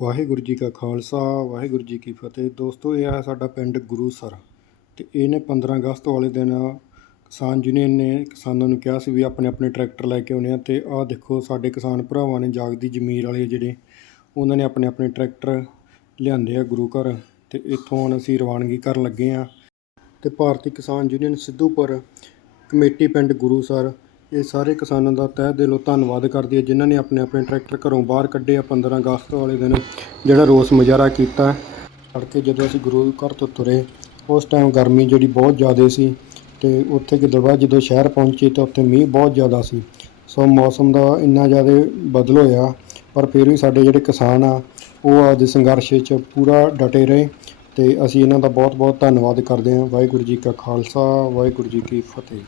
ਵਾਹਿਗੁਰੂ ਜੀ ਕਾ ਖਾਲਸਾ, ਵਾਹਿਗੁਰੂ ਜੀ ਕੀ ਫਤਿਹ। ਦੋਸਤੋ, ਇਹ ਹੈ ਸਾਡਾ ਪਿੰਡ ਗੁਰੂਸਰ ਤੇ ਇਹਨੇ 15 ਅਗਸਤ ਵਾਲੇ ਦਿਨ ਕਿਸਾਨ ਯੂਨੀਅਨ ਨੇ ਕਿਸਾਨਾਂ ਨੂੰ ਕਿਹਾ ਸੀ ਵੀ ਆਪਣੇ ਆਪਣੇ ਟਰੈਕਟਰ ਲੈ ਕੇ ਆਉਣੇ ਆ ਤੇ ਆਹ ਦੇਖੋ ਸਾਡੇ ਕਿਸਾਨ ਭਰਾਵਾਂ ਨੇ ਜਾਗਦੀ ਜ਼ਮੀਰ ਵਾਲੇ ਜਿਹੜੇ, ਉਹਨਾਂ ਨੇ ਆਪਣੇ ਆਪਣੇ ਟਰੈਕਟਰ ਲਿਆਂਦੇ ਆ ਗੁਰੂ ਘਰ ਤੇ ਇੱਥੋਂ ਹੁਣ ਅਸੀਂ ਰਵਾਨਗੀ ਕਰਨ ਲੱਗੇ ਆ। ਤੇ ਭਾਰਤੀ ਕਿਸਾਨ ਯੂਨੀਅਨ ਸਿੱਧੂਪੁਰ ਕਮੇਟੀ ਪਿੰਡ ਗੁਰੂਸਰ ਇਹ ਸਾਰੇ ਕਿਸਾਨਾਂ ਦਾ ਤਹਿ ਦਿਲੋਂ ਧੰਨਵਾਦ ਕਰਦੀ ਹੈ, ਜਿਨ੍ਹਾਂ ਨੇ ਆਪਣੇ ਆਪਣੇ ਟਰੈਕਟਰ ਘਰੋਂ ਬਾਹਰ ਕੱਢੇ ਆ 15 ਅਗਸਤ ਵਾਲੇ ਦਿਨ, ਜਿਹੜਾ ਰੋਸ ਮੁਜ਼ਾਹਰਾ ਕੀਤਾ। ਤੜਕੇ ਜਦੋਂ ਅਸੀਂ ਗੁਰੂ ਘਰ ਤੋਂ ਤੁਰੇ, ਉਸ ਟਾਈਮ ਗਰਮੀ ਜਿਹੜੀ ਬਹੁਤ ਜ਼ਿਆਦਾ ਸੀ ਤੇ ਉੱਥੇ ਗਿੱਦੜਬਾਹਾ ਜਦੋਂ ਸ਼ਹਿਰ ਪਹੁੰਚੇ ਤਾਂ ਉੱਥੇ ਮੀਂਹ ਬਹੁਤ ਜ਼ਿਆਦਾ ਸੀ। ਸੋ ਮੌਸਮ ਦਾ ਇੰਨਾ ਜ਼ਿਆਦਾ ਬਦਲ ਹੋਇਆ, ਪਰ ਫਿਰ ਵੀ ਸਾਡੇ ਜਿਹੜੇ ਕਿਸਾਨ ਆ, ਉਹ ਆਪਦੇ ਸੰਘਰਸ਼ 'ਚ ਪੂਰਾ ਡਟੇ ਰਹੇ ਤੇ ਅਸੀਂ ਇਹਨਾਂ ਦਾ ਬਹੁਤ ਬਹੁਤ ਧੰਨਵਾਦ ਕਰਦੇ ਹਾਂ। ਵਾਹਿਗੁਰੂ ਜੀ ਕਾ ਖਾਲਸਾ, ਵਾਹਿਗੁਰੂ ਜੀ ਕੀ ਫਤਿਹ।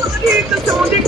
我的兄弟。